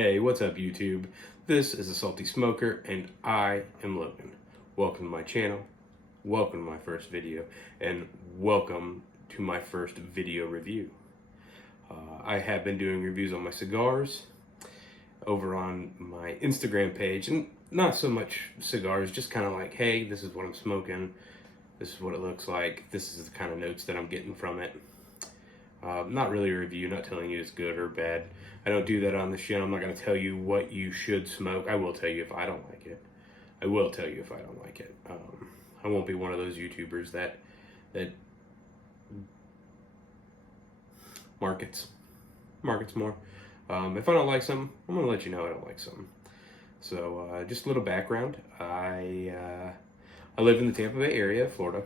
Hey, what's up YouTube? This is a Salty Smoker and I am Logan. Welcome to my channel, welcome to my first video, and welcome to my first video review. I have been doing reviews on my cigars over on my Instagram page, and not so much cigars, just kind of like, hey, this is what I'm smoking, this is what it looks like, this is the kind of notes that I'm getting from it. Not really a review, not telling you it's good or bad. I don't do that on the channel. I'm not going to tell you what you should smoke. I will tell you if I don't like it. I will tell you if I don't like it. I won't be one of those YouTubers that markets more. If I don't like something, I'm going to let you know I don't like something. So just a little background. I live in the Tampa Bay area, Florida.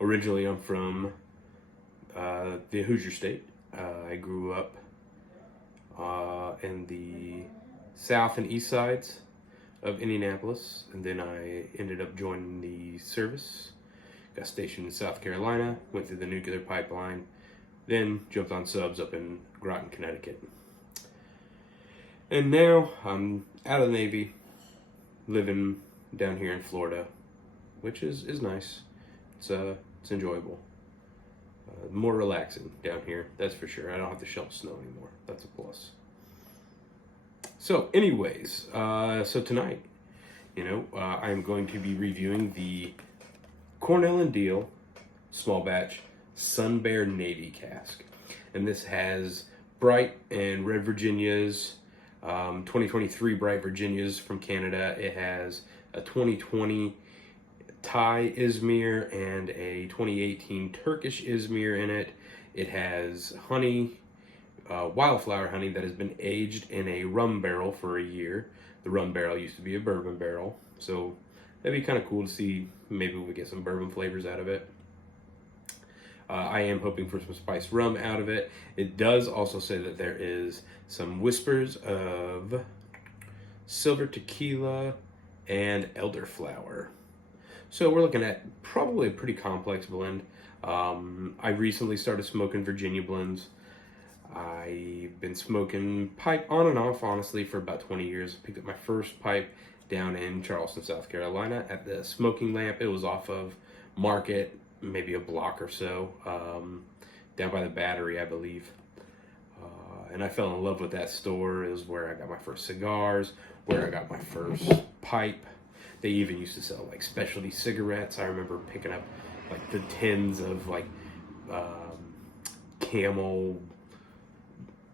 Originally, I'm from the Hoosier State. I grew up in the south and east sides of Indianapolis, and then I ended up joining the service. Got stationed in South Carolina, went through the nuclear pipeline, then jumped on subs up in Groton, Connecticut. And now I'm out of the Navy, living down here in Florida, which is nice. It's enjoyable. More relaxing down here, that's for sure. I don't have to shovel snow anymore. That's a plus. So anyways, so tonight, I'm going to be reviewing the Cornell & Deal small batch Sun Bear Navy cask. And this has bright and red Virginias, 2023 bright Virginias from Canada. It has a 2020 Thai Izmir and a 2018 Turkish Izmir in it. It has honey, wildflower honey that has been aged in a rum barrel for a year. The rum barrel used to be a bourbon barrel, so that'd be kind of cool to see. Maybe we get some bourbon flavors out of it. I am hoping for some spiced rum out of it. It does also say that there is some whispers of silver tequila and elderflower. So we're looking at probably a pretty complex blend. I recently started smoking Virginia blends. I've been smoking pipe on and off, honestly, for about 20 years. I picked up my first pipe down in Charleston, South Carolina at the Smoking Lamp. It was off of Market, maybe a block or so, down by the Battery, I believe. And I fell in love with that store. It was where I got my first cigars, where I got my first pipe. They even used to sell like specialty cigarettes. I remember picking up like the tins of like Camel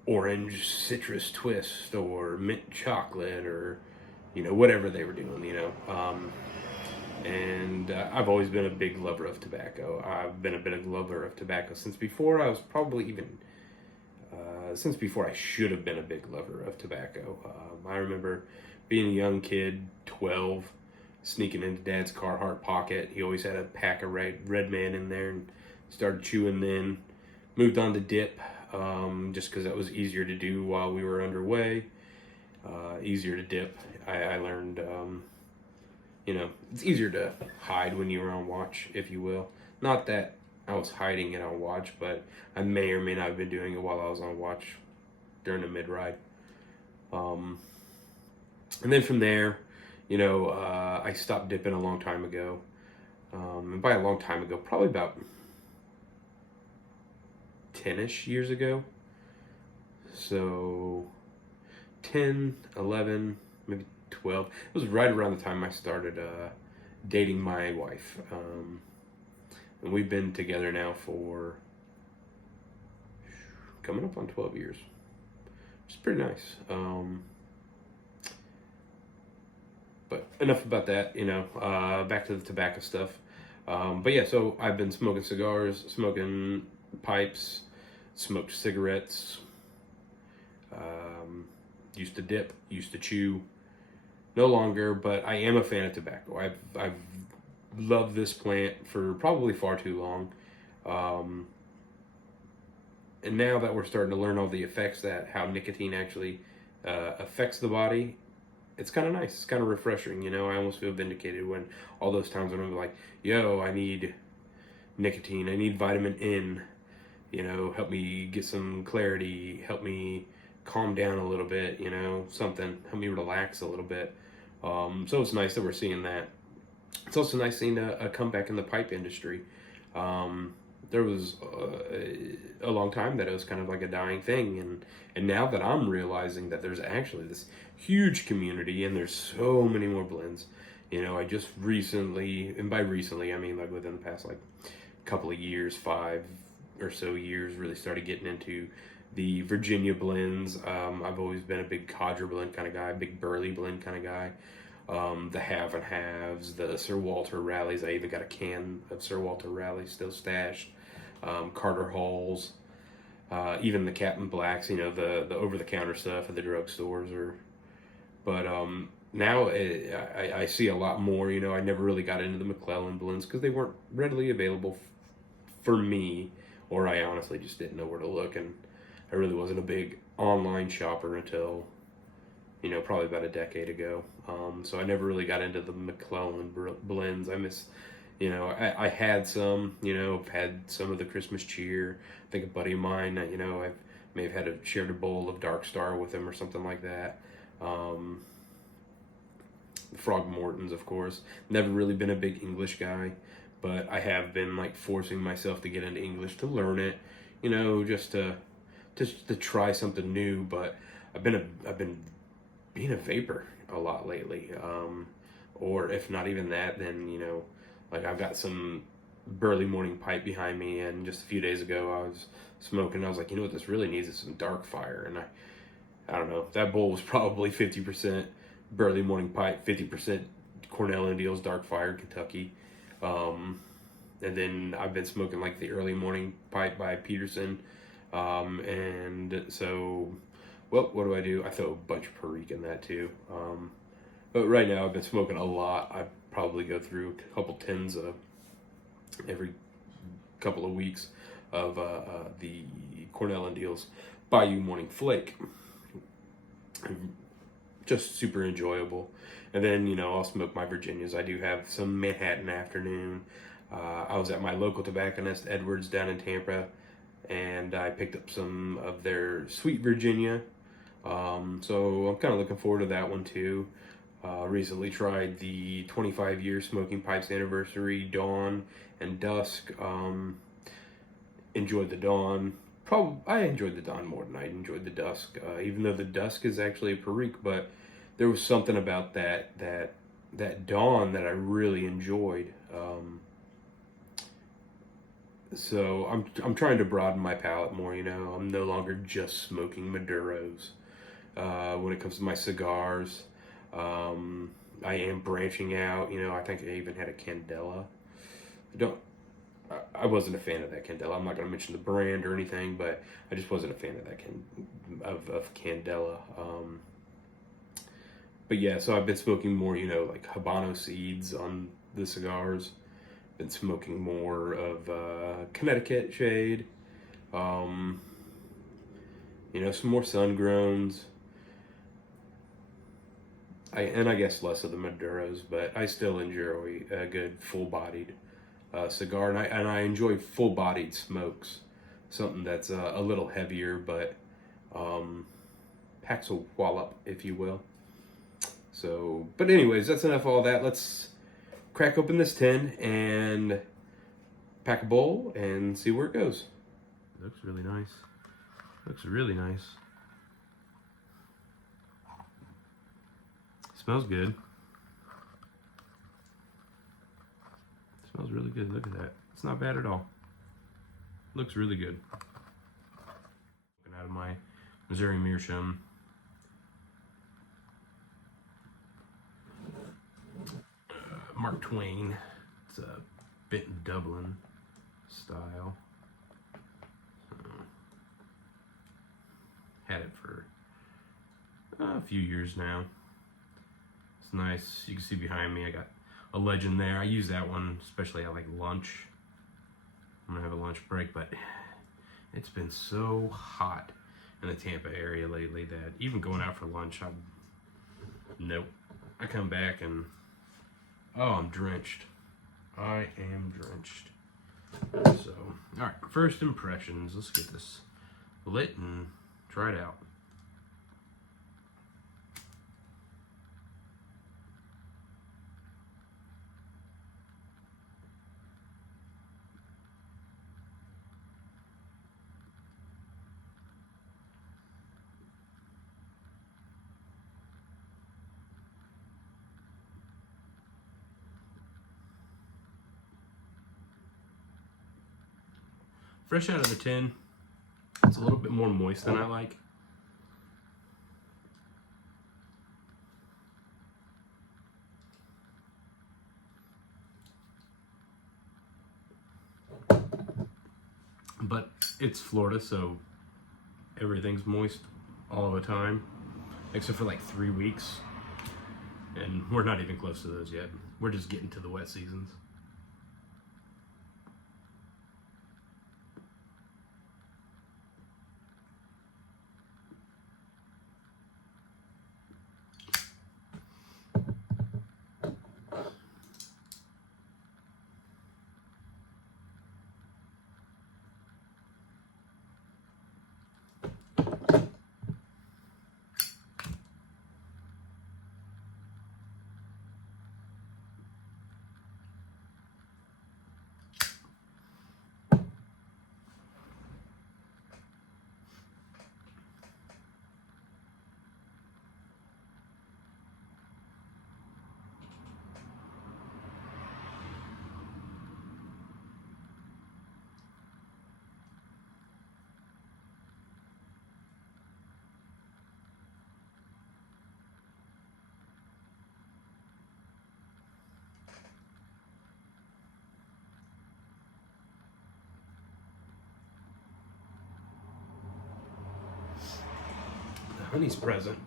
orange citrus twist or mint chocolate or whatever they were doing. And I've always been a big lover of tobacco. I've been a big lover of tobacco since before I was probably even since before I should have been a big lover of tobacco. I remember being a young kid, 12, sneaking into Dad's Carhartt pocket. He always had a pack of Red Man in there, and started chewing then. Moved on to dip, just because that was easier to do while we were underway. Easier to dip. I learned, it's easier to hide when you were on watch, if you will. Not that I was hiding it on watch, but I may or may not have been doing it while I was on watch during the mid-ride. And then from there, I stopped dipping a long time ago. And by a long time ago, probably about 10-ish years ago. So 10, 11, maybe 12. It was right around the time I started dating my wife. And we've been together now for coming up on 12 years. It's pretty nice. But enough about that, back to the tobacco stuff. But yeah, so I've been smoking cigars, smoking pipes, smoked cigarettes, used to dip, used to chew. No longer, but I am a fan of tobacco. I've loved this plant for probably far too long. And now that we're starting to learn all the effects how nicotine actually affects the body, it's kind of nice. It's kind of refreshing, I almost feel vindicated when all those times when I'm like, yo, I need nicotine, I need vitamin N, help me get some clarity, help me calm down a little bit, you know, something, help me relax a little bit. So it's nice that we're seeing that. It's also nice seeing a comeback in the pipe industry. There was a long time that it was kind of like a dying thing, and now that I'm realizing that there's actually this huge community and there's so many more blends. You know, I just recently, and by recently I mean like within the past like couple of years, 5 or so years, really started getting into the Virginia blends. I've always been a big codger blend kind of guy, big burley blend kind of guy. The have and haves, the Sir Walter Rallies. I even got a can of Sir Walter Rallies still stashed. Carter Halls, even the Captain Blacks, you know, the over-the-counter stuff at the drugstores. But now I see a lot more. You know, I never really got into the McClellan blends because they weren't readily available for me, or I honestly just didn't know where to look, and I really wasn't a big online shopper until, you know, probably about a decade ago. So I never really got into the McClellan blends. I miss, you know, I had some, you know, I've had some of the Christmas cheer. I think a buddy of mine, you know, I may have had shared a bowl of Dark Star with him or something like that. The Frog Mortons, of course. Never really been a big English guy, but I have been like forcing myself to get into English to learn it, you know, just to try something new. But I've been being a vapor a lot lately, or if not even that, then, you know, like I've got some Burley Morning Pipe behind me, and just a few days ago I was smoking. I was like, you know what this really needs is some Dark Fire, and I don't know, that bowl was probably 50% Burley Morning Pipe, 50% Cornell Indials Dark Fire Kentucky. And then I've been smoking like the Early Morning Pipe by Peterson. And so, well, what do? I throw a bunch of Perique in that too. But right now I've been smoking a lot. I probably go through a couple tins every couple of weeks of the Cornell Indials Bayou Morning Flake. Just super enjoyable. And then, you know, I'll smoke my Virginias. I do have some Manhattan Afternoon. I was at my local tobacconist, Edwards, down in Tampa, and I picked up some of their Sweet Virginia. So I'm kind of looking forward to that one too. Recently tried the 25-year Smoking Pipes Anniversary Dawn and Dusk. Enjoyed the Dawn. I enjoyed the Dawn more than I enjoyed the Dusk, even though the Dusk is actually a Perique, but there was something about that Dawn that I really enjoyed. So I'm trying to broaden my palate more, you know. I'm no longer just smoking Maduros. When it comes to my cigars, I am branching out, you know. I think I even had a Candela. I wasn't a fan of that Candela. I'm not going to mention the brand or anything, but I just wasn't a fan of that of Candela. But yeah, so I've been smoking more, you know, like Habano seeds on the cigars. Been smoking more of Connecticut shade. You know, some more sun-growns. I guess less of the Maduros, but I still enjoy a good full-bodied cigar, and I enjoy full-bodied smokes. Something that's a little heavier, but packs a wallop, if you will. So, but anyways, that's enough of all that. Let's crack open this tin and pack a bowl and see where it goes. Looks really nice. Looks really nice. Smells good. Smells really good. Look at that. It's not bad at all. Looks really good. Looking out of my Missouri Meerschaum. Mark Twain. It's a Benton Dublin style. Had it for a few years now. It's nice. You can see behind me I got a Legend there. I use that one especially at like lunch. I'm gonna have a lunch break, but it's been so hot in the Tampa area lately that even going out for lunch, nope. I come back and I'm drenched. I am drenched. So, all right, first impressions. Let's get this lit and try it out. Fresh out of the tin, it's a little bit more moist than I like. But it's Florida, so everything's moist all the time, except for like 3 weeks. And we're not even close to those yet. We're just getting to the wet seasons. The honey's present.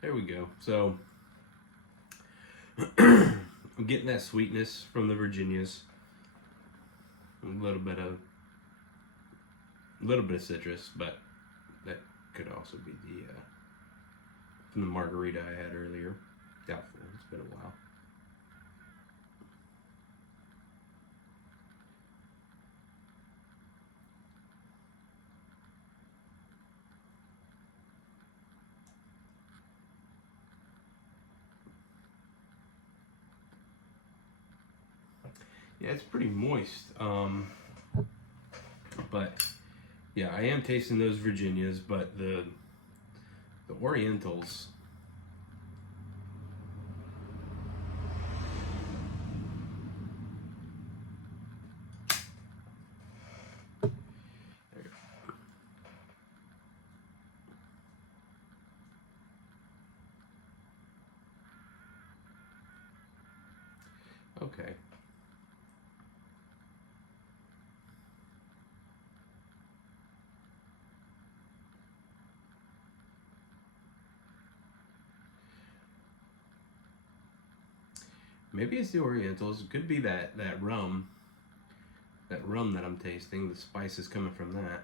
There we go. So I'm getting that sweetness from the Virginias. A little bit of citrus, but that could also be the from the margarita I had earlier. Doubtful. It's been a while. Yeah, it's pretty moist. But yeah, I am tasting those Virginias, but the Orientals. Okay. Maybe it's the Orientals. It could be that rum. That rum that I'm tasting. The spice is coming from that.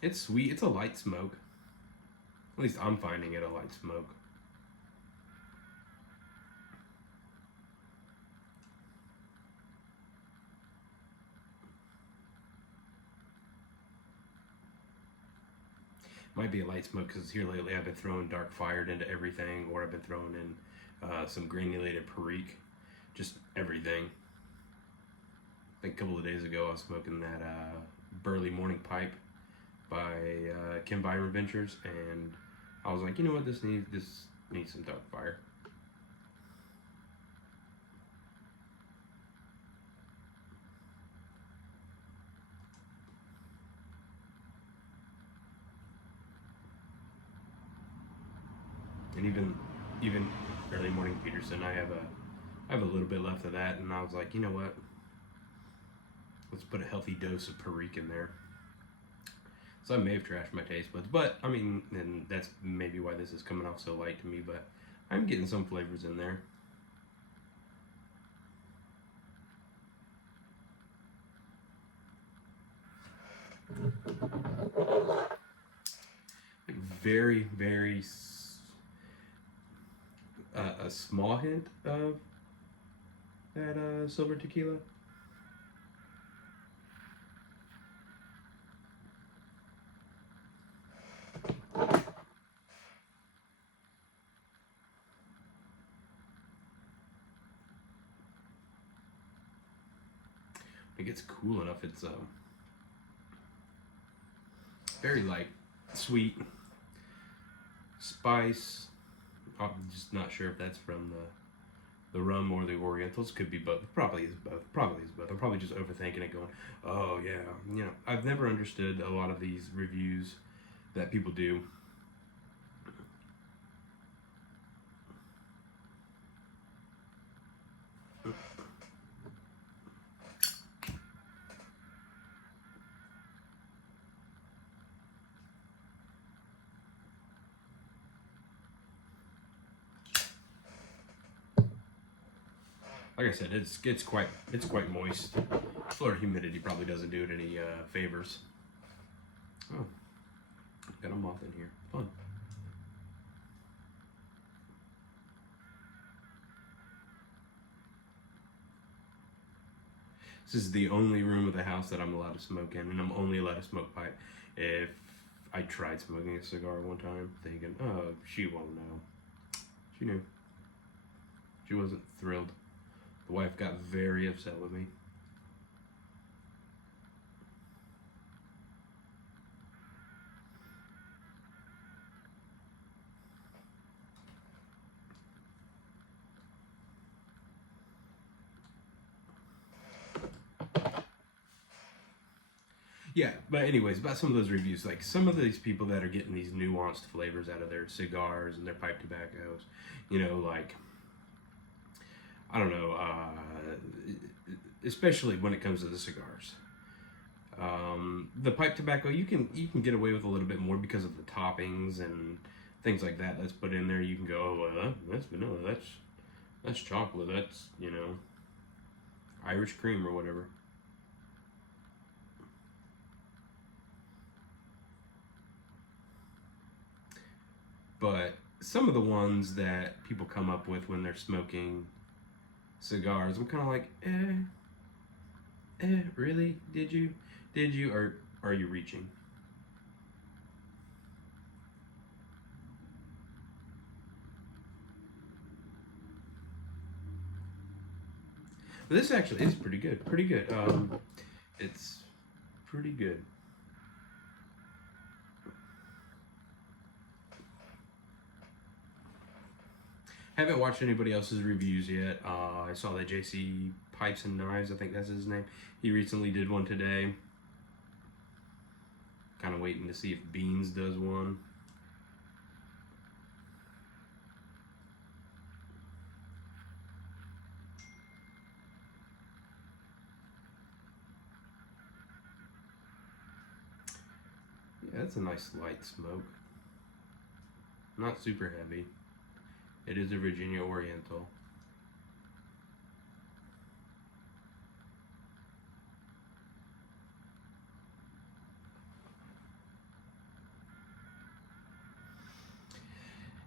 It's sweet. It's a light smoke. At least I'm finding it a light smoke. Might be a light smoke because here lately I've been throwing dark fired into everything, or I've been throwing in some granulated Perique, just everything. I think a couple of days ago I was smoking that Burley Morning Pipe by Kim Byron Ventures, and I was like, you know what, this needs some dark fire. And even early morning Peterson, I have a little bit left of that, and I was like, you know what? Let's put a healthy dose of Perique in there. So I may have trashed my taste buds, but I mean, and that's maybe why this is coming off so light to me, but I'm getting some flavors in there. Like very a small hint of that silver tequila. It gets cool enough. It's very light, sweet, spice. I'm just not sure if that's from the rum or the Orientals. Could be both. Probably is both. Probably is both. I'm probably just overthinking it, going, oh yeah. You know, I've never understood a lot of these reviews that people do. Like I said, it's quite moist. Florida humidity probably doesn't do it any favors. Oh, got a moth in here. Fun. This is the only room of the house that I'm allowed to smoke in, and I'm only allowed to smoke pipe if I tried smoking a cigar one time, thinking, oh, she won't know. She knew. She wasn't thrilled. The wife got very upset with me. Yeah, but anyways, about some of those reviews, like some of these people that are getting these nuanced flavors out of their cigars and their pipe tobaccos, you know, like, I don't know, especially when it comes to the cigars. The pipe tobacco, you can get away with a little bit more because of the toppings and things like that that's put in there. You can go, oh, well, that's vanilla, that's chocolate, that's, you know, Irish cream or whatever. But some of the ones that people come up with when they're smoking cigars, I'm kind of like, really? Did you, or are you reaching? But this actually is pretty good. Pretty good. It's pretty good. Haven't watched anybody else's reviews yet. I saw that JC Pipes and Knives, I think that's his name. He recently did one today. Kind of waiting to see if Beans does one. Yeah, that's a nice light smoke. Not super heavy. It is a Virginia Oriental.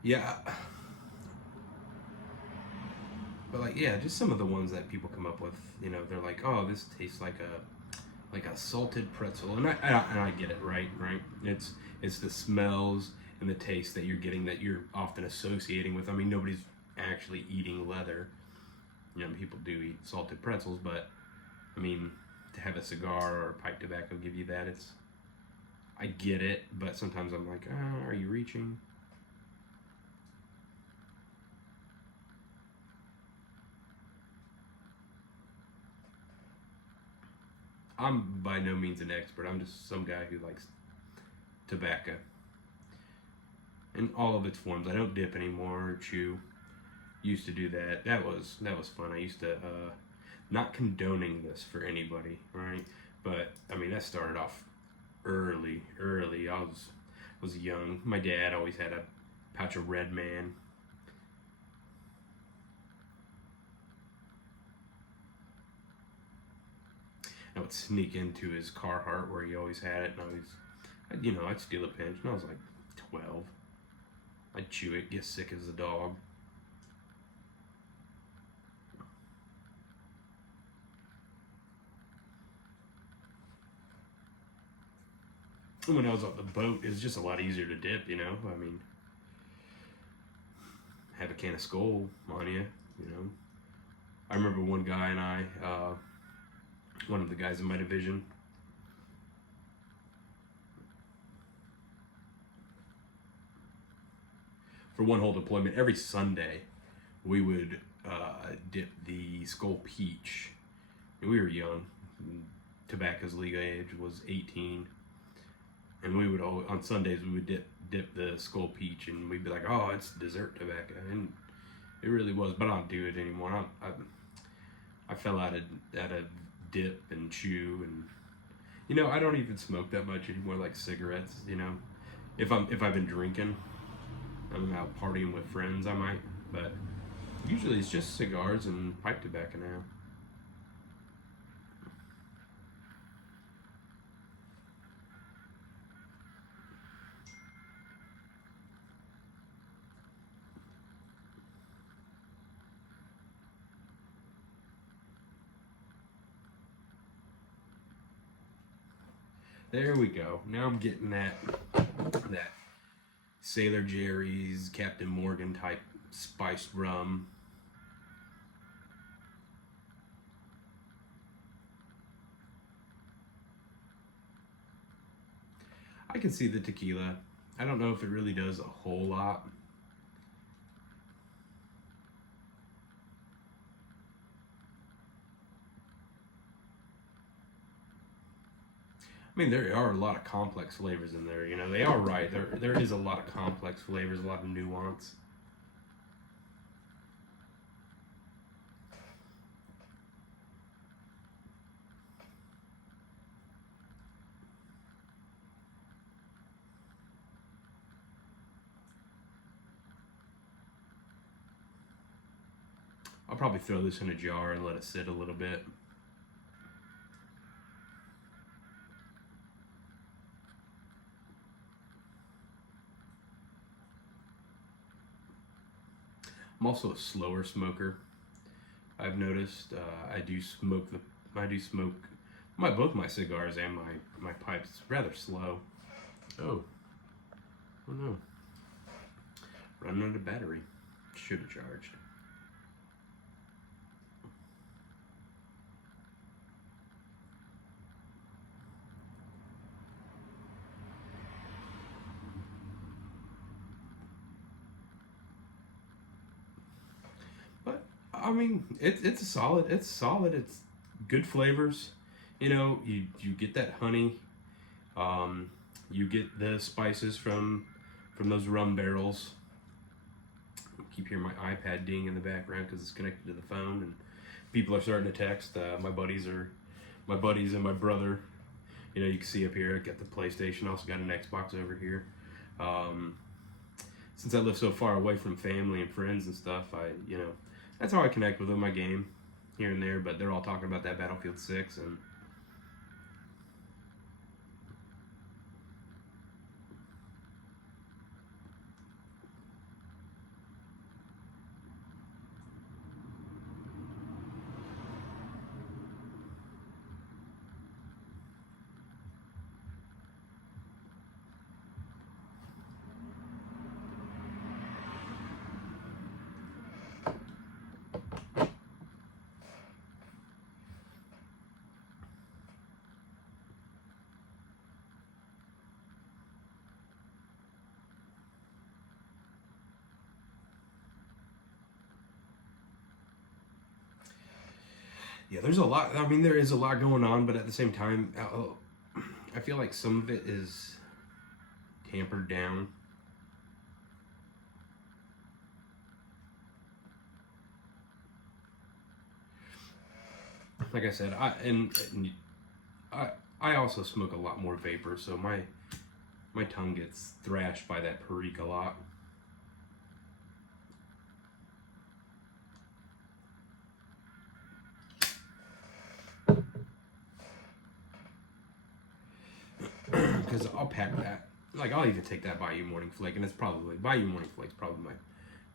Yeah. But like, yeah, just some of the ones that people come up with, you know, they're like, oh, this tastes like a salted pretzel, and I get it, right? It's the smells and the taste that you're getting that you're often associating with. I mean, nobody's actually eating leather. You know, people do eat salted pretzels, but I mean, to have a cigar or a pipe tobacco give you that, I get it, but sometimes I'm like, oh, are you reaching? I'm by no means an expert. I'm just some guy who likes tobacco. in all of its forms. I don't dip anymore or chew. Used to do that. That was fun. I used to not condoning this for anybody, right? But I mean, that started off early. I was young. My dad always had a pouch of Red Man. I would sneak into his Carhartt where he always had it, and I'd steal a pinch, and I was like 12. I'd chew it, get sick as a dog. And when I was on the boat, it was just a lot easier to dip, I mean, have a can of Skull on you, I remember one guy and I, one of the guys in my division, for one whole deployment, every Sunday, we would dip the Skull Peach. And we were young. Tobacco's legal age was 18. And we would on Sundays we would dip the Skull Peach, and we'd be like, oh, it's dessert tobacco. And it really was, but I don't do it anymore. I fell out of dip and chew, and I don't even smoke that much anymore, like cigarettes. If I've been drinking, I'm out partying with friends, I might, but usually it's just cigars and pipe tobacco now. There we go. Now I'm getting that Sailor Jerry's, Captain Morgan type spiced rum. I can see the tequila. I don't know if it really does a whole lot. I mean, there are a lot of complex flavors in there. They are right. There is a lot of complex flavors, a lot of nuance. I'll probably throw this in a jar and let it sit a little bit. I'm also a slower smoker. I've noticed I do smoke both my cigars and my pipes rather slow. Oh no! Running out of battery. Should have charged. I mean, it's solid. It's good flavors. You get that honey. You get the spices from those rum barrels. I keep hearing my iPad ding in the background because it's connected to the phone, and people are starting to text. My buddies and my brother. You can see up here. I got the PlayStation. Also got an Xbox over here. Since I live so far away from family and friends and stuff, that's how I connect with them, my game, here and there, but they're all talking about that Battlefield 6, and yeah, there's a lot. I mean, there is a lot going on, but at the same time, I feel like some of it is tampered down. like I said, I I also smoke a lot more vapor, so my tongue gets thrashed by that perique a lot. Because I'll pack that. Like I'll even take that Bayou Morning Flake, and it's probably Bayou Morning Flake's probably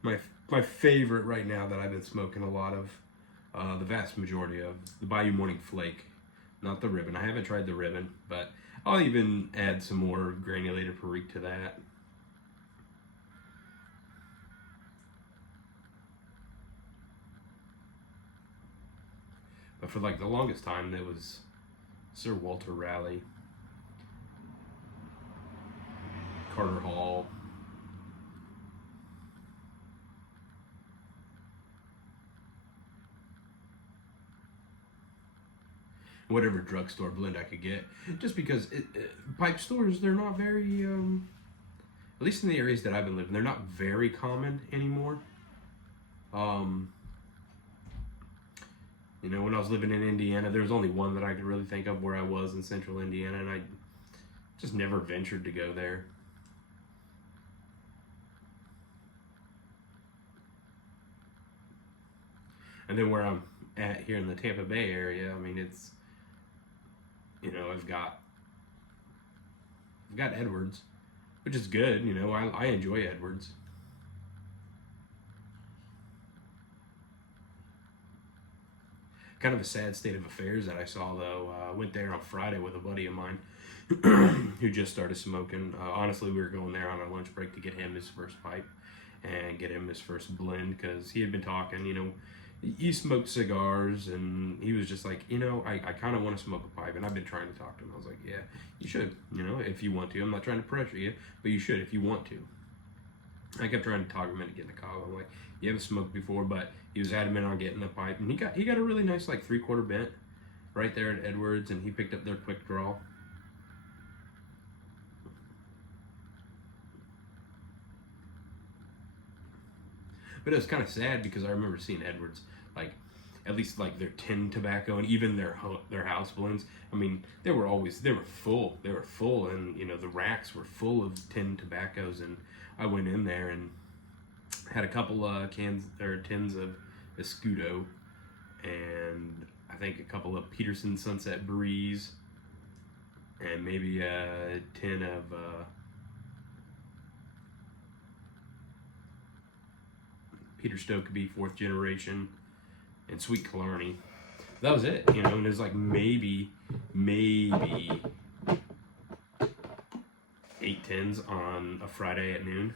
my my favorite right now that I've been smoking a lot of. The vast majority of the Bayou Morning Flake, not the ribbon. I haven't tried the ribbon, but I'll even add some more granulated perique to that. But for like the longest time, it was Sir Walter Raleigh, Carter Hall. Whatever drugstore blend I could get, just because pipe stores, they're not very, at least in the areas that I've been living, they're not very common anymore. You know, when I was living in Indiana, there was only one that I could really think of where I was in central Indiana, and I just never ventured to go there. And then where I'm at here in the Tampa Bay area, I mean, it's, you know, I've got Edwards, which is good. You know, I enjoy Edwards. Kind of a sad state of affairs that I saw though. I went there on Friday with a buddy of mine who just started smoking. Honestly, we were going there on our lunch break to get him his first pipe and get him his first blend because he had been talking, you know, he smoked cigars and he was just like, you know, I kind of want to smoke a pipe, and I've been trying to talk to him. I was like, yeah, you should, you know, if you want to. I'm not trying to pressure you, but you should if you want to. I kept trying to talk him into getting a cob. I'm like, you haven't smoked before, but he was adamant on getting the pipe, and he got a really nice like 3/4 bent right there at Edwards, and he picked up their quick draw. But it was kind of sad because I remember seeing Edwards, like, at least like their tin tobacco and even their house blends. I mean, they were full. They were full, and you know the racks were full of tin tobaccos. And I went in there and had a couple cans or tins of Escudo, and I think a couple of Peterson Sunset Breeze, and maybe a tin of Peter Stokeby 4th Generation, and Sweet Killarney. That was it, you know, and it was like maybe 8 tins on a Friday at noon.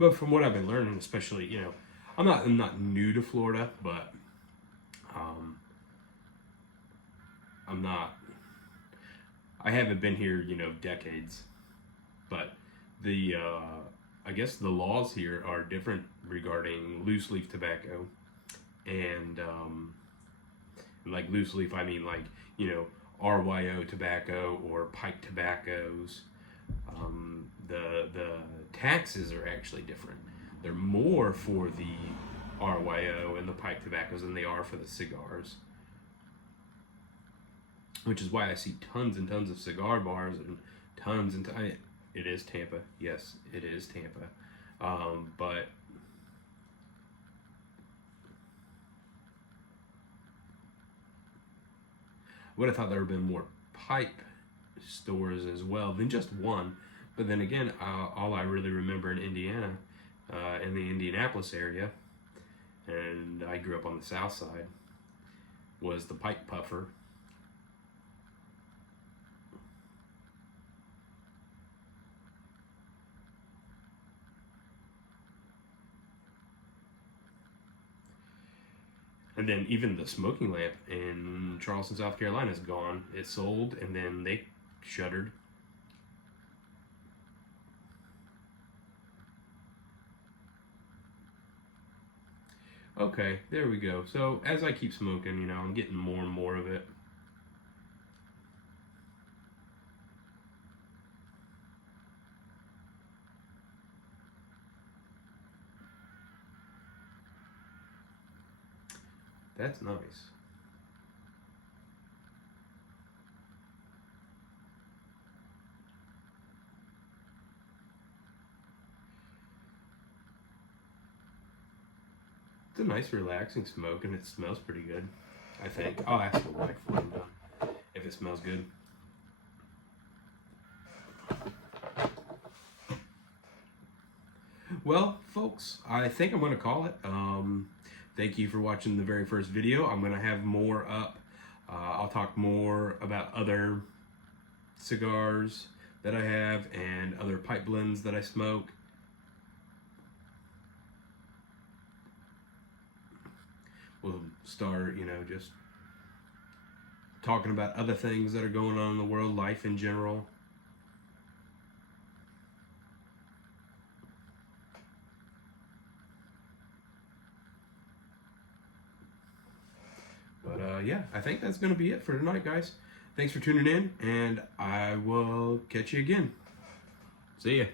But from what I've been learning, especially, you know, I'm not new to Florida, but I haven't been here, you know, decades. But the I guess the laws here are different regarding loose leaf tobacco, and like loose leaf, I mean like, you know, RYO tobacco or pipe tobaccos. The taxes are actually different. They're more for the RYO and the pipe tobaccos than they are for the cigars. Which is why I see tons and tons of cigar bars and tons and it is Tampa. Yes, it is Tampa. But I would have thought there would have been more pipe stores as well than just one. But then again, all I really remember in Indiana, in the Indianapolis area, and I grew up on the south side, was the pipe puffer. And then even the smoking lamp in Charleston, South Carolina is gone. It sold and then they shuttered. Okay, there we go. So as I keep smoking, you know, I'm getting more and more of it. That's nice. It's a nice relaxing smoke and it smells pretty good, I think. I'll ask the wife when I'm done if it smells good. Well, folks, I think I'm going to call it. Thank you for watching the very first video. I'm going to have more up. I'll talk more about other cigars that I have and other pipe blends that I smoke. We'll start, you know, just talking about other things that are going on in the world, life in general. But yeah, I think that's going to be it for tonight, guys. Thanks for tuning in, and I will catch you again. See ya.